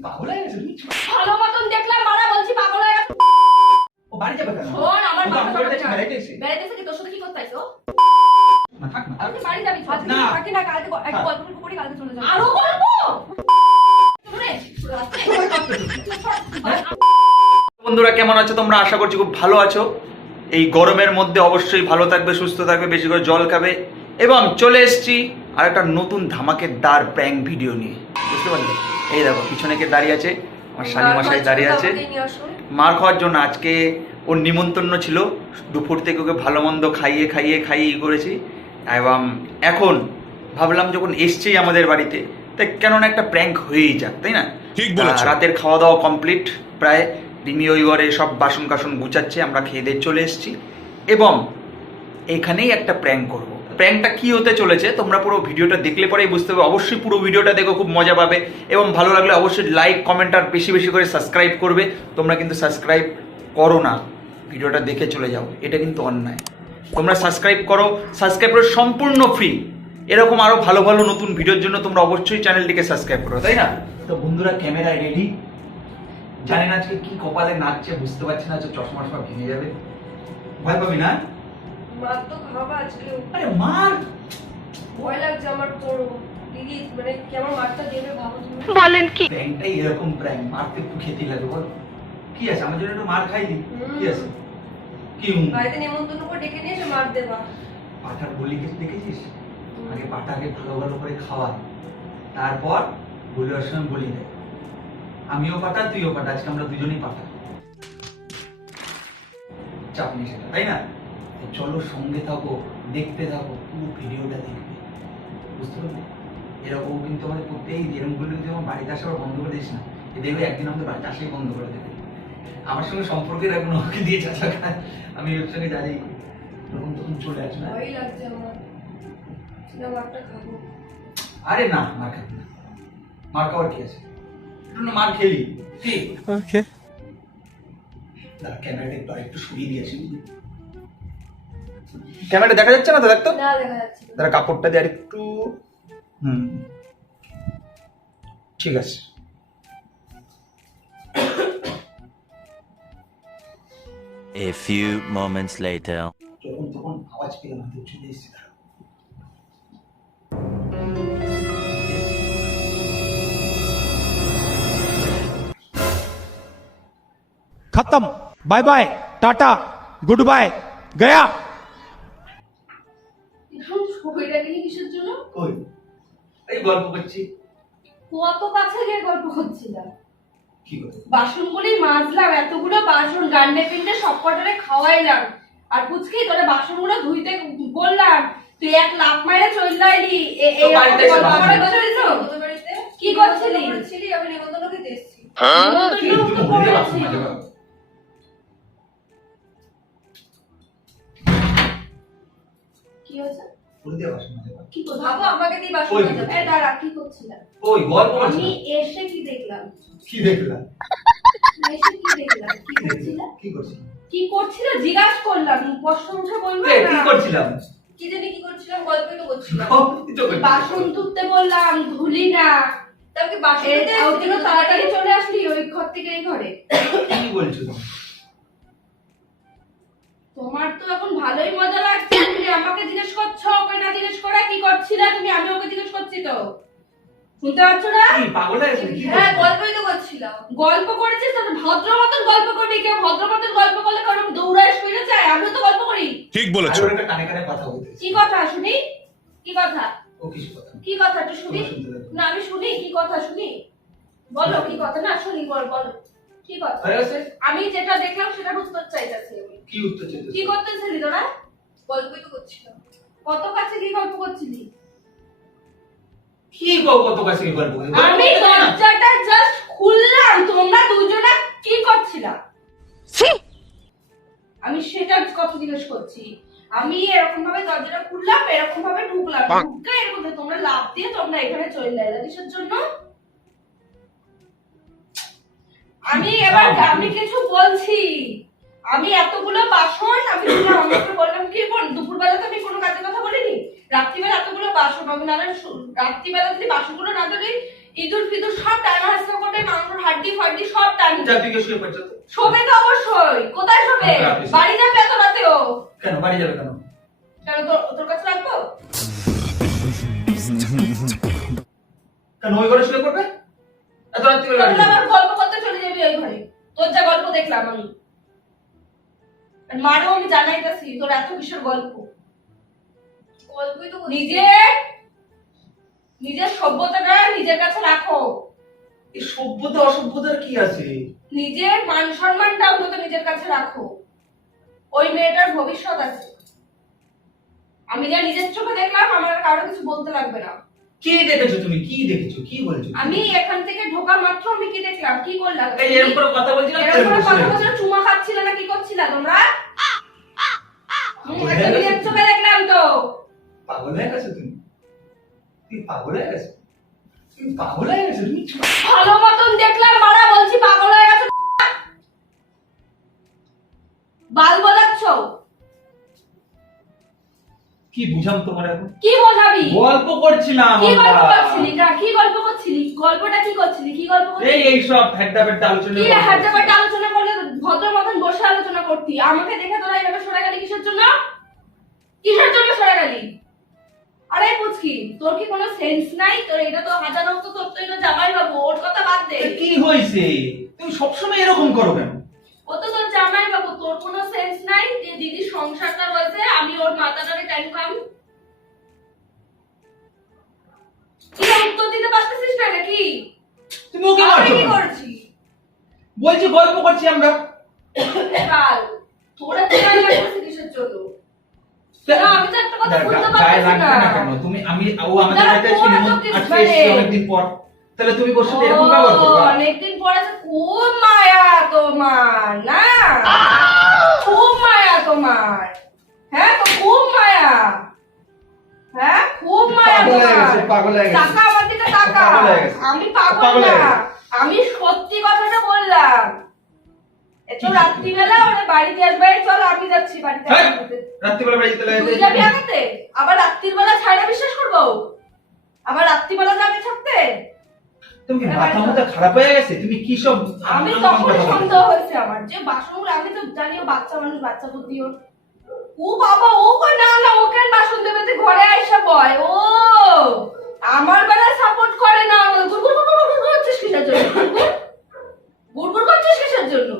পাগল হয়ে গেছে তুমি? ভালো মতন দেখলাম মারা বলছি পাগল হয়ে গেছে। ও বাড়ি যাবে কেন? শোন আমার ও তো মাথা আমাকে বলেছে বেড়াইতে এসে। কি তোর সাথে কি করতে আইছো না থাক না। আপনি বাড়ি যাবি আজকে থাকি না কালকে গ- হ্যাঁ। গল্প টল্প কালকে চলে যাব। আরও গল্প? বন্ধুরা কেমন আছো? তোমরা আশা করছি খুব ভালো আছো। এই গরমের মধ্যে অবশ্যই ভালো থাকবে সুস্থ থাকবে বেশি করে জল খাবে। এবং চলে এসেছি আর একটা নতুন ধামাকেদার প্র্যাঙ্ক ভিডিও নিয়ে। বুঝতে পারলে? এই দেখো পিছনে কে দাঁড়িয়ে আছে? আমার শালি মশাই দাঁড়িয়ে আছে। মার খাওয়ার জন্য আজকে ওর নিমন্ত্রণ ছিল। দুপুর থেকে ওকে ভালো মন্দ খাইয়ে খাইয়ে খাইয়ে ই করেছি। এবং এখন ভাবলাম যখন এসছেই আমাদের বাড়িতে তাই কেননা একটা প্র্যাঙ্ক হয়েই যাক তাই না? ঠিক বলেছ। রাতের খাওয়া দাওয়া কমপ্লিট প্রায় রিমি ওই ঘরে সব বাসন কাসন গুছাচ্ছে আমরা খেয়ে দিয়ে চলে এসেছি। এবং এখানেই একটা প্র্যাঙ্ক করব। প্র্যাঙ্কটা কি হতে চলেছে, তোমরা পুরো ভিডিওটা দেখলে পরেই বুঝতে পারবে অবশ্যই পুরো ভিডিওটা দেখো, খুব মজা পাবে। এবং ভালো লাগলে অবশ্যই লাইক কমেন্ট আর বেশি বেশি করে সাবস্ক্রাইব করবে। তোমরা কিন্তু সাবস্ক্রাইব করো না। ভিডিওটা দেখে চলে যাও। এটা কিন্তু অন্যায়। তোমরা সাবস্ক্রাইব করো। সাবস্ক্রাইব করো সম্পূর্ণ ফ্রি এরকম আরও ভালো ভালো নতুন ভিডিওর জন্য তোমরা অবশ্যই চ্যানেলটিকে সাবস্ক্রাইব করো, তাই না? তো বন্ধুরা ক্যামেরায় রেডি জানি না আজকে কি কপালে নাচছে, বুঝতে পারছি না, আজকে চশমা টশমা ভেঙে যাবে। ভয় পাবি না? মার তো খাওয়া আজকে। আরে মার! ভয় লাগছে আমার দিদি মানে কেমন মারটা দেবে ভাবো তুমি? প্র্যাঙ্কটাই এরকম প্র্যাঙ্ক মারতে একটু খেতেই লাগে বল। কি আছে? আমার জন্য একটু মার খাই দি। কি আছে? কি হুম? বাড়িতে নেমন্তন্ন করে ডেকে নিয়ে এসে মার দেবা। পাঠার বলি কিছু দেখেছিস? আগে পাঠাকে ভালো ভালো করে খাওয়া। তারপর বলিবার সময় বলি দেয় আমিও পাঠা তুইও পাঠা আজকে আমরা দুজনেই পাঠা চাপ সেটা তাই না? চলো সঙ্গে থাকো দেখতে থাকো পুরো ভিডিওটা দেখবে। বুঝতে পারলে? এরকম কিন্তু আমাদের প্রত্যেক এরকম করলে কিন্তু আমার বাড়িতে আসা বন্ধ করে দিস না। এ দেখবে একদিন আমাদের বাড়িতে আসাই বন্ধ করে দেবে। আমার সঙ্গে সম্পর্কের এখন ওকে দিয়ে চাচা খায় আমি ওর সঙ্গে যাই তখন তখন চলে আসবে। আরে না মার খাবি না। মার খাওয়ার কি আছে? মার খেলি। ঠিক ওকে দাঁড়া ক্যামেরাটা একটু আরেকটু সরিয়ে দিয়েছি ক্যামেরাটা দেখা যাচ্ছে না তো দেখ তো না দেখা যাচ্ছে না। দাঁড়া কাপড়টা দিয়ে আরেকটু হুম ঠিক আছে A few moments later. যখন তখন আওয়াজ পেয়ে আমাদের চলে এসেছি দাঁড়া। खत्म bye bye tata goodbye गया এই গল্প করছি। কত কাছে গিয়ে গল্প করছিলাম? বাসনগুলি মাজলাম এতগুলো বাসন গান্ডে পিন্ডে সব কটারে খাওয়াইলাম। আর পুচকি তোরা বাসনগুলো ধুইতে বললাম তুই এক লাখ মাইরে চলে আইলি কি করছিলি? আমি নেমন্তন্ন খেতে এসেছি। বাবা। কি হয়েছে? দিয়ে বাসন মাজে কি আমাকে দিয়ে বাসন। দাঁড়া কি করছিলাম ওই গল্প আমি এসে কি দেখলাম? কি দেখলাম? এসে কি দেখলাম? কি করছিলাম কি করছিলাম কি করছিল জিজ্ঞাসা করলাম। কষ্ট বলব এ, কি করছিলাম? কি জানি কি করছিলাম? গল্পই তো করছিলাম। গল্পই তো করছিলাম। বাসন ধুতে বললাম ধুলি না। তাকে বাসন দিতে তাড়াতাড়ি চলে আসলি ওই ঘর থেকে এই ঘরে? কি বলছো তুমি? তোমার তো এখন ভালোই মজা লাগছে। তুমি আমাকে জিজ্ঞেস করছ ওকে না জিজ্ঞেস করা কি করছিলে? তুমি আমি ওকে জিজ্ঞেস করছি তো। শুনতে পাচ্ছ না? কি পাগল হয়েছে হ্যাঁ গল্পই তো করছিল গল্প করেছিস তো ভদ্র মতন গল্প করবি কে ভদ্র মতন গল্প করলে কারণ দৌড়ায় শুয়ে যায়? আমি তো গল্প করি। ঠিক বলেছ। একটা কানে কানে কথা বলতে কি কথা শুনি? কি কথা? ও কি কথা। কি কথা তুই শুনি? না আমি শুনি। কি কথা শুনি? বলো কি কথা? না শুনি বল বল। আমি যেটা দেখলাম সেটার উত্তর চাইতেছি আমি। কি উত্তর কি করতেছিলি তোরা? গল্পই তো করছিলাম কত কাছে কি গল্প করছিলি? কি গো কত কাছে কি গল্প আমি দরজাটা জাস্ট খুললাম তোমরা দুজনে কি করছিলা? আমি সেটা কথা জিজ্ঞেস করছি। আমি এরকম ভাবে দরজাটা খুললাম এরকম ভাবে ঢুকলাম ঢুকে এরকম ভাবে তোমরা লাভ দিয়ে তোমরা এখানে চলে এলে। কিসের জন্য আমি এবার আমি কিছু বলছি। আমি এতগুলো বাসন আমি তোমার আমাকে বললাম কি বোন দুপুরবেলা তো আমি কোনো কাজের কথা বলিনি রাত্রিবেলা এতগুলো বাসন হবে না রাত্রিবেলা যদি বাসনগুলো না ধরি ইঁদুর ফিদুর সব টাইম হাসতে করতে মাংসর হাড্ডি ফাড্ডি সব শুয়ে পড় শোবে তো অবশ্যই। কোথায় শোবে। বাড়ি যাবে এত রাতে ও? কেন বাড়ি যাবে কেন? কেন তোর তোর কাছে রাখব? কেন ওই ঘরে শুয়ে পড়বে? এত রাত্রি বেলা আবার গল্প ওই ঘরে। তোর যা গল্প দেখলাম আমি। আর মারও আমি জানাইতেছি তোর এত কিসের গল্প? গল্পই তো। নিজের নিজের সভ্যতাটা নিজের কাছে রাখো। এই সভ্যতা অসভ্যতার কি আছে? নিজের মান সম্মানটা অন্তত নিজের কাছে রাখো। ওই মেয়েটার ভবিষ্যৎ আছে। আমি যা নিজের চোখে দেখলাম আমার কারও কিছু বলতে লাগবে না। কি দেখেছ তুমি? কি দেখেছ? কি বলেছ? আমি এখান থেকে ঢোকা মাত্র আমি কি দেখলাম? কি করলাম এই এরকম করে কথা বলছি না? এরকম করে কথা দেখো। চুমা খাচ্ছিলে না কি করছিলে তোমরা? হয়ে একটা। চোখে দেখলাম তো। পাগল হয়ে গেছো তুমি? তুমি পাগল হয়ে গেছো? তুমি পাগল হয়ে গেছো? তুমি ভালো মতন দেখলাম মারা বলছি পাগল হয়ে গেছে। বাল বোঝাচ্ছ কি বুঝাম তোমার এখন? কি বোঝাবি? গল্প করছিলাম কি গল্প করছিলি? না কি গল্প করছিলি? গল্পটা কি করছিলি? কি গল্প করছিলি? এই এই সব ফ্যাড্ডা ফ্যাড্ডা আলোচনা কি। হাজার বারটা আলোচনা করলে ভদ্র মতন বসে আলোচনা করতি? আমাকে দেখে তোরা এইভাবে সরে গেলি কিসের জন্য? কিসের জন্য সরে গেলি আরে পুচকি তোর কি কোনো সেন্স নাই? তোর এটা তো হাজার হোক তো তোর তো এটা জামাই বাবু ওর কথা বাদ দে। কি হয়েছে তুমি সবসময় এরকম করো কেন? ও তো তোর জামাই বাবু তোর কোনো সেন্স নাই যে দিদি সংসারটা রয়েছে আমি ওর মাথাটারে টাইম কি উত্তর দিতে পারতেছিস না নাকি? তুমি ওকে মারছো কি করছি? বলছি গল্প করছি আমরা। কাল তোরা তো গায়ে লাগতেছে কিসের জন্য? আমি তো একটা কথা বলতে লাগবে না। তুমি আমি ও আমাদের বাড়িতে এসেছি মানে- অনেকদিন পর। তাহলে তুমি বসে এরকম ব্যবহার করবা অনেকদিন পরে খুব মায়া তোমার না? খুব মায়া তোমার হ্যাঁ তো খুব মায়া হ্যাঁ খুব মায়া পাগল হয়ে গেছে, পাগল হয়ে গেছে। টাকা আমার দিকে টাকা। আমি পাগল না আমি সত্যি কথাটা বললাম। এত রাত্রিবেলা ওরা বাড়িতে আসবে চল আমি যাচ্ছি বাড়িতে হ্যাঁ। রাত্রিবেলা বাড়ি চলে তুই যাবি আগাতে? আবার রাত্রির বেলা ছাড়া বিশ্বাস করব? আবার রাত্রিবেলা যাবে থাকতে তুমি মাথা মাথা খারাপ হয়ে গেছে? তুমি কি সব আমি তখন সন্দেহ হয়েছে আমার যে বাসনগুলো আমি তো জানি বাচ্চা মানুষ বাচ্চা বুদ্ধি ওর। ও বাবা ও কই না না ও কেন বাসন দেবে ঘরে আইসা বয়? ও আমার বেলায় সাপোর্ট করে না গুড়গুড় গুড়গুড় গুড়গুড় করছিস কিসের জন্য? গুড়গুড় করছিস কিসের জন্য?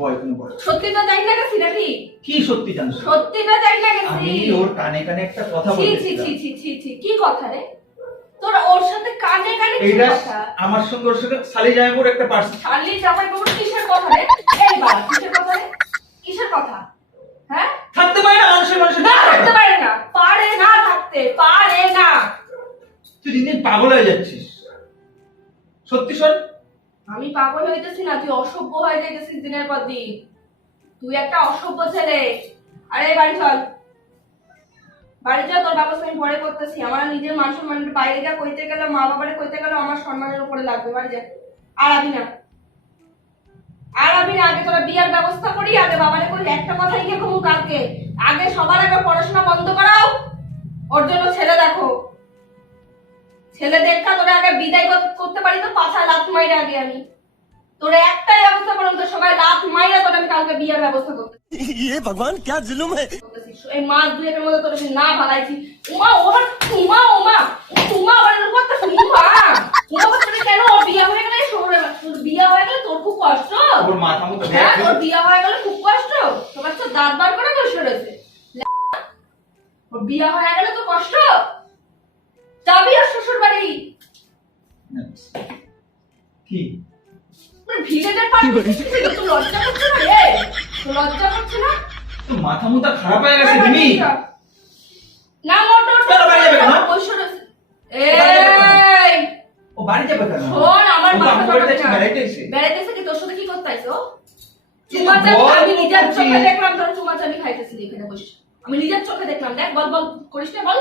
বল তুমি বল সত্যিটা জানি না গেছি নাকি? কি সত্যি জানছো সত্যিটা জানি না গেছি। আমি ওর কানে কানে একটা কথা ছি ছি ছি ছি ছি ছি কি কথা রে? তোর ওর সাথে কানে কানে কি এইটা কথা? আমার সঙ্গে ওর সঙ্গে সালি জামাইপুর একটা পার্সন শার্লি জামাই বাবুর কিসের কথা রে? এই বাবা কিসের কথা রে? কিসের কথা? হ্যাঁ? থাকতে পারে না মানুষের মানুষের না থাকতে পারে। না। পারে না থাকতে পারে না। তুই দিন দিন পাগল হয়ে যাচ্ছিস। সত্যি শোন। আমি পাগল হইতেছি না তুই অসভ্য হয়ে যাইতেছিস দিনের পর দিন। তুই একটা অসভ্য ছেলে। আরে বাড়ি চল। বাড়ি যা তোর ব্যবস্থা আমি পরে করতেছি। আমার নিজের মান সম্মান বাইরে যা কইতে গেলে মা বাবারে কইতে গেলে আমার সম্মানের উপরে লাগবে বাড়ি যা আর আমি না। আর আমি আগে তোরা বিয়ার ব্যবস্থা করি আগে বাবারে কই একটা কথাই কে ঘুমু কালকে? আগে সবার আগে পড়াশোনা বন্ধ করাও ওর জন্য ছেলে দেখো। ছেলে দেখা তোরা আগে বিদায় করতে পারি তো পাছা লাত মাইরা আগে আমি। তোরা একটাই ব্যবস্থা করুন তো সবাই লাত মাইরা তোরা আমি কালকে বিয়ার ব্যবস্থা করতে ভগবান ক্যা জুলুম হ্যায় এই মাস দুয়েকের মধ্যে তোর না ভালাইছি উমা ওমা উমা ওমা উমা ওর কথা উমা। উমা কথা কেন? ওর বিয়া হয়ে গেলে তোর বিয়া হয়ে গেলে তোর খুব কষ্ট। ওর মাথা মতো হ্যাঁ তোর বিয়া হয়ে গেলে খুব কষ্ট। তোমার তো দাঁত বার করে বসে রয়েছে ওর বিয়া হয়ে গেলে তো কষ্ট। যাবি আর শ্বশুর বাড়ি কি পাড়ি তো লজ্জা করছে না রে? লজ্জা করছে না? মাথা মুথা খারাপ হয়ে গেছে তুমি না মোটর চলো বাড়ি যাবে কেন? বসে এই। ও বাড়ি যাবে কেন? শোন আমার মাথা আমার বাড়িতে এসে। বেড়াইতে এসে। কি তোর সাথে কি করতে আইছো? চাপ আমি নিজের চোখে দেখলাম তোর চুমা চাবি খাইতেছিলি এখানে বসে। আমি নিজের চোখে দেখলাম দেখ বল বল করিস না বল।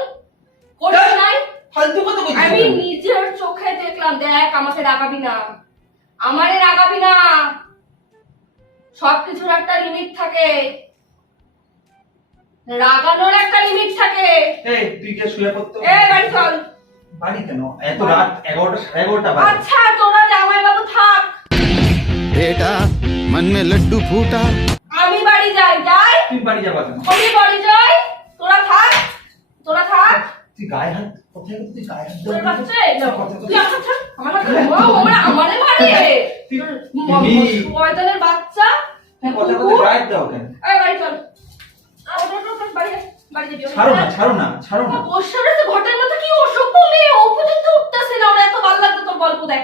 করিস নাই। ফালতু কথা বলছিস আমি নিজের চোখে দেখলাম দেখ আমাকে রাগাবি না। আমারে রাগাবি না। সবকিছুর একটা লিমিট থাকে। রাগানোর একটা লিমিট থাকে। এই তুই কে শুয়ে পড়তো? চল। বাড়ি কেন? এত রাত 11টা 11টা বাজে। আচ্ছা তোরা জামাই বাবু থাক। বেটা মন মে লড্ডু ফুটা। আমি বাড়ি যাই যাই। তুই বাড়ি যাবা কেন? আমি বাড়ি যাই। তোরা থাক তোরা থাক। তুই গায়ে হাত বাচ্চা ছাড়ো না ছাড়ো না ছাড়ো না। বসে রয়েছে ঘটের মধ্যে কি অসভ্য মেয়ে? ও পর্যন্ত উঠতেছে না ওরা এত ভালো লাগতো তোর গল্প দেখ।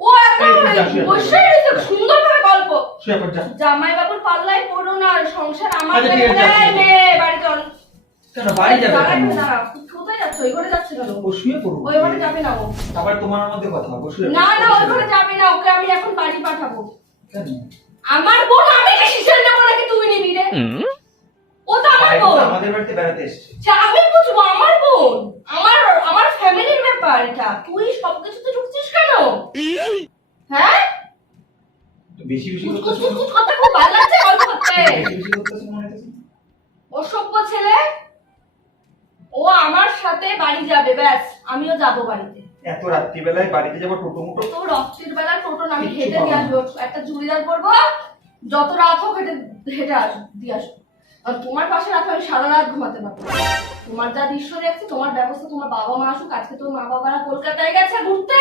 ও এত এই, তুই যা, শুয়ে পড়। বসে রয়েছে সুন্দর ভাবে গল্প। শুয়ে পড় যা। জামাই বাবুর পাল্লায় পড়ো না সংসার আমার আচ্ছা, মেয়ে বাড়ি চল। বাড়ি যাবে। কোথায় যাচ্ছ? ওই ঘরে যাচ্ছে কেন? ও শুয়ে পড়ব ওই ঘরে যাবে না ও। আবার তোমার মধ্যে কথা বলব না না ওই ঘরে যাবে না ওকে আমি এখন বাড়ি পাঠাবো। কেন? আমার বোন আমি কি শিশির নেব নাকি তুই নিবি রে? ও তো আমার বোন। আমাদের বাড়িতে বেড়াতে এসছে। আচ্ছা, আমি বুঝব আমার বোন। আমার আমার ফ্যামিলির ব্যাপার এটা। তুই সব কিছুতে ঢুকছিস কেন? হ্যাঁ? বেশি বেশি কথা খুব ভালো লাগছে গল্প করতে অসভ্য ছেলে। ও আমার সাথে বাড়ি যাবে ব্যাস আমিও যাব বাড়িতে। এত রাত্রিবেলায় বাড়িতে যাব টোটো মুটো? তো রক্তের বেলা টোটো আমি হেঁটে দিয়ে আসব। একটা চুড়িদার পরবো যত রাত হোক হেঁটে হেঁটে আসব দিয়ে আসব। আর তোমার পাশে রাখো আমি সারা রাত ঘুমাতে পারব। তোমার যা দৃশ্য দেখছি তোমার ব্যবস্থা তোমার বাবা মা আসুক আজকে তোর মা বাবারা কলকাতায় গেছে ঘুরতে।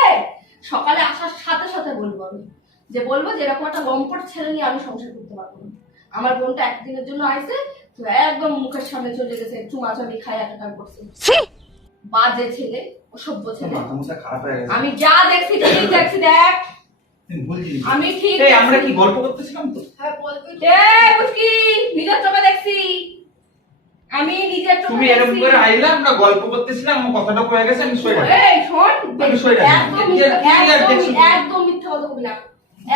সকালে আসার সাথে সাথে বলব আমি। যে বলব যে এরকম একটা লম্পট ছেলে নিয়ে আমি সংসার করতে পারব না। আমার বোনটা একদিনের জন্য আইসে তো একদম মুখের সামনে চলে গেছে চুমাচামি খাই একাকার করছে। বাজে ছেলে অসভ্য ছেলে। হয়ে আমি যা দেখছি ঠিক দেখছি দেখ। আমি ঠিক আমরা কি গল্প করতেছিলাম তো? হ্যাঁ বুঝকি নিজের চোখে দেখছি। আমি নিজের চোখে তুমি এরকম করে আইলা আমরা গল্প করতেছিলাম আমার কথাটা কয়ে গেছে আমি শুয়ে এই শোন আমি যাচ্ছি। একদম মিথ্যা- একদম কথা কবি না।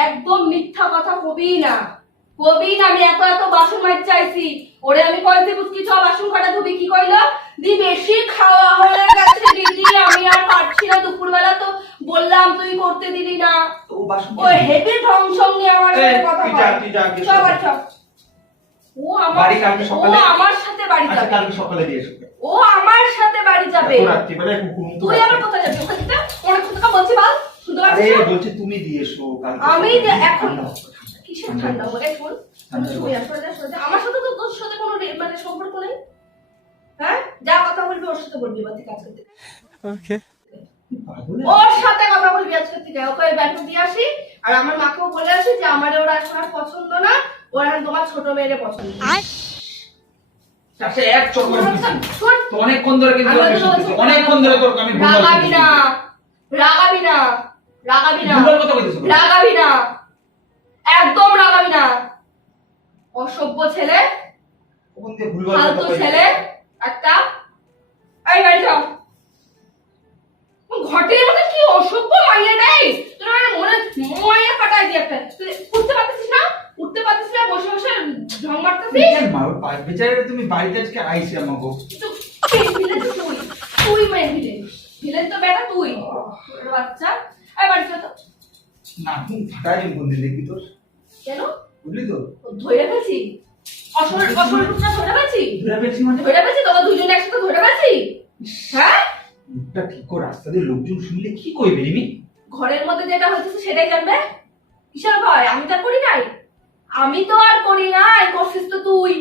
একদম মিথ্যা কথা কবি না। কবি না আমি এত এত বাসন মাছ চাইছি। ওরে আমি কইতে বুঝকি চ বাসন কটা ধুবি কি কইলো? দি বেশি খাওয়া হয়ে গেছে দিদি আমি আর পারছি না। দুপুরবেলা তো বললাম তুই করতে দিলি না। ও হেভি ঢংসং নিয়ে আমার সাথে কথা বলে। বাড়ি চল। ও আমার বাড়ি কালকে সাথে- ও আমার সাথে বাড়ি আচ্ছা যাবে। কালকে সকালে দিয়ে ও আমার সাথে বাড়ি যাবে। তুই আবার কোথায় যাবি? ওখানে অনেক কথা বলছি বল। শুনতে পাচ্ছিস? না? বলছে তুমি দিয়ে এসো কালকে আমি সকালে এখন। কিসের ঠান্ডা? বলে শোন। আমার সাথে তো তোর সাথে কোনো মানে সম্পর্ক নেই। হ্যাঁ? যা কথা বলবি ওর সাথে বলবি থেকে আজকে থেকে। পাগল ওর সাথে কথা বলবি আজকে থেকে। ওকে ব্যাংকে দিয়ে আসি। আর আমার মাকেও বলে আসি যে আমার ওরা আর পছন্দ না। ওরা এখন তোমার ছোট মেয়েরে পছন্দ। আচ্ছা এক চক্কর অনেকক্ষণ ধরে কিন্তু অনেকক্ষণ ধরে তোর আমি রাগাবি না। রাগাবি না। রাগাবি না। রাগাবি না একদম রাগাবি না অসভ্য ছেলে ওখান ফালতু ছেলে একটা এই বাড়ি যাও। ঘটের কি অসভ্য মাইয়া নেই? তোর মানে মনে মাইয়া কাটাই দিয়ে একটা। তুই উঠতে পারতেছিস না? উঠতে পারতেছিস না? বসে বসে ঢং মারতেছিস? বিচার মারো, তুমি বাড়িতে আজকে আমাকে তুই। তুই মেয়ে ভিলেন। ভিলেন তো বেটা তুই। বাচ্চা। এই বাড়ি তো। না তুমি ফাটাই দিন দেখবি তোর। কেন? বুঝলি তো? ধরে ফেলছি। অসল অসল রূপটা ধরে ফেলছি? ধরে পেয়েছি মানে? ধরে ফেলছি? তোমরা দুজন একসাথে ধরে ফেলছি? হ্যাঁ? মুখটা করে? রাস্তা দিয়ে লোকজন শুনলে কি কইবে রিমি? ঘরের মধ্যে যেটা হচ্ছে সেটাই জানবে? কিসের ভয়? আমি তো আর করি নাই। আমি তো আর করি নাই। করছিস তো তুই।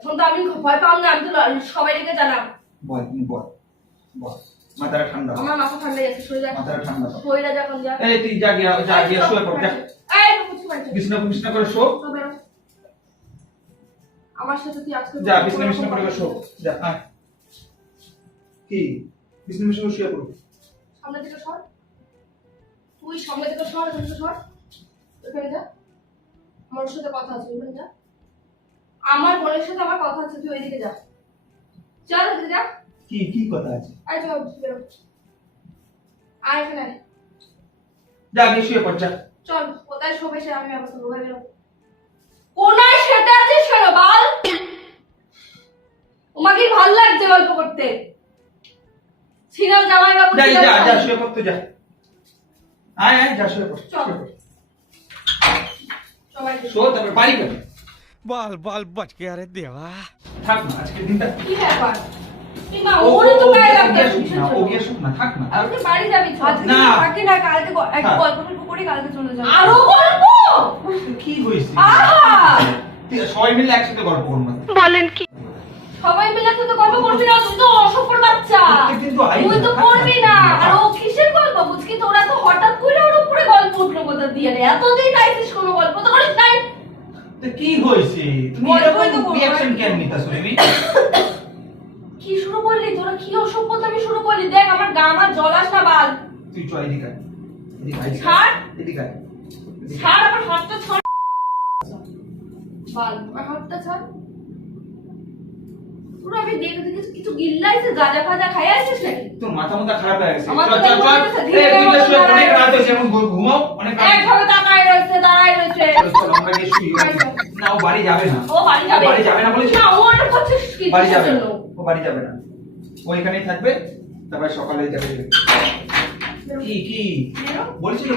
এখন তো আমি ভয় পাম না। আমি তো সবাই সবাইকে জানাম। বল তুমি বল। বল। মাথাটা ঠান্ডা আমার মাথা ঠান্ডা গেছে সরে যা। মাথাটা ঠান্ডা কর। যা কোন যা। এই তুই যা গিয়া যা গিয়া শুয়ে পড় যা। এই বুঝতে পারছি বিছনা বিছনা করে শো। আমার সাথে তুই আজকে যা বিছনা বিছনা করে শো। যা আয়। কি? বিছনা বিছনা করে শুয়ে পড়। সামনে থেকে সর। তুই সামনে থেকে সর এখান সর। ওখানে যা। আমার সাথে কথা আছে যা। আমার বোনের সাথে আমার কথা আছে তুই ওইদিকে যা। চল যা। কি কি কথা আছে? এখানে যা গিয়ে শুয়ে পড় যা। চল শোবে সে আমি আছে তোমাকে লাগছে গল্প করতে। ছিনাল জামাই বাবু যা যা যা শুয়ে পড় তো যা। আয় আয় যা শুয়ে পড় চল। বাল বাল আরে দেওয়া। থাক আজকের দিনটা কি ব্যাপার? সবাই মিলে একসাথে গল্প করব সবাই মিলে তো গল্প করবি না? তুই তো অসফল বাচ্চা। তুই তো করবি না। আর ও কিসের গল্প? বুঝকি তোরা তো হঠাৎ করে ওর উপরে গল্প উঠল কোথা দিয়ে। রে এতদিন আইছিস কোনো গল্প? তো করিস নাই। তো কি হয়েছে? তুমি এরকম আর কেন? নিতাছ বেবি কি শুরু করলি? তোরা কি অসভ্যতামি শুরু করলি? দেখ আমার গা আমার জলাস না বাল তুই চল এদিকে। এদিকে ছাড়। এদিকে। ছাড় আমার হাতটা ছাড়। বাল আমার হাতটা ছাড়। পুরো আমি দেখে দেখে কিছু গিল্লাইছে গাজা ফাজা খাই আসিস নাকি? তোর মাথা মাথা খারাপ হয়ে গেছে। চল চল চল। এই, শুয়ে দাঁড়ায় রাত। হয়েছে এখন ঘুমাও অনেক একভাবে তাকায় রয়েছে দাঁড়ায় রয়েছে। চল, চল, আমরা গিয়ে শুই না ও বাড়ি যাবে না। ও বাড়ি যাবে। বাড়ি যাবে না বলেছি? না ও অনেক করছে কি বাড়ি যাবে না। বাড়ি যাবে না। ও এখানেই থাকবে তারপরে সকালে যাবে। কি কি?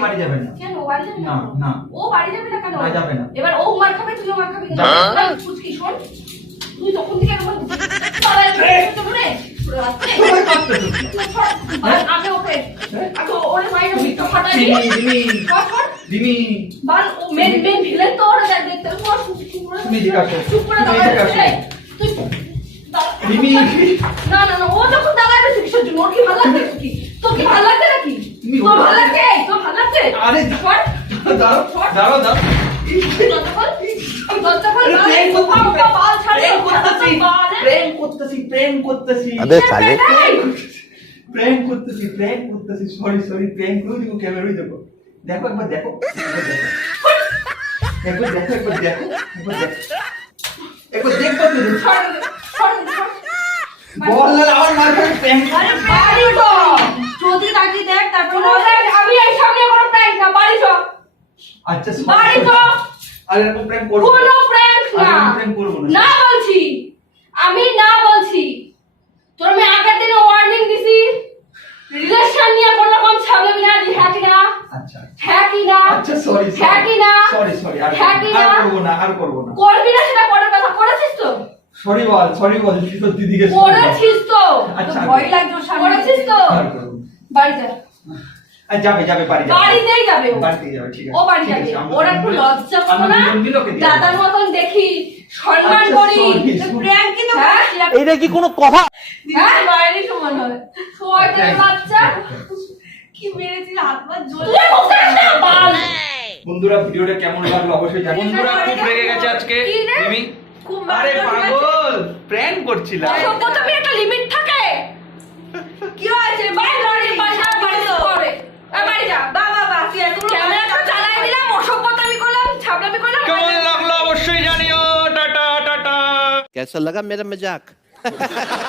বাড়ি না। কেন? বাড়ি না, না। ও বাড়ি না কেন? না, না। এবার ও মার খাবে মার খাবি। না। ফুচকি শোন। তুই তখন থেকে তুমি। তুই প্রেম করতেছি প্রেম করতেছি সরি সরি প্রেম করে দিব ক্যামেরাই দেবো। দেখো একবার দেখো দেখো। দেখো একবার দেখো একবার দেখো। একবার দেখো তো সর, সর, সর। বল না আমার মার প্রেম বাড়ি তো। যদি তাকিয়ে দেখ তারপর আমি এই সামনে কোনো prank না, বাড়ি চ। আচ্ছা বাড়ি তো। আর এরকম প্রেম করব কোনো prank না। এরকম প্রেম না না বলছি। আমি না বলছি। তোর আমি আগের দিনে ওয়ার্নিং দিছি। রিলেশন নিয়ে কোনো রকম ছাগলামি না দি হ্যাঁ কি না। আচ্ছা। হ্যাঁ কি না। আচ্ছা সরি হ্যাঁ কি না। সরি সরি আর কি আর না আর করব না। করবি না সেটা পরের কথা। করেছিস তো? সরি বল সরি বল তুই তোর দিদিকে তো। আচ্ছা ভয় লাগছে সামনে। তো? না। বাড়ি যা আর যাবে যাবে বাড়ি যাবে। বাড়িতেই যাবে বাড়িতেই যাবে ঠিক আছে। ও বাড়ি যাবে। ওরা একটু লজ্জা পাবো না। দাদার মতন দেখি সম্মান আচ্ছা, করি। sorry, sorry। তো হ্যাঁ? এটা কি কোনো কথা? হ্যাঁ? বাইরে সমান হবে শয়তানের বাচ্চা। কি মেরেছিল হাত পা জ্বলে বন্ধুরা ভিডিওটা কেমন লাগল অবশ্যই জানাবেন বন্ধুরা খুব রেগে গেছে আজকে। মিমি? খুব আরে মারামারি হয়েছে। পাগল প্র্যাঙ্ক করছিলাম অসভ্যতামি একটা লিমিট থাকে কি হয়েছে বাড়ি বাড়ি বাড়ি যা, বাড়ি তো করে বাড়ি যা বা বা বা তুই এত বড় ক্যামেরাটা চালাই দিলাম অসভ্যতামি করলাম ছাবলামি করলাম কেমন লাগলো অবশ্যই জানিও টাটা টাটা कैसा लगा मेरा मजाक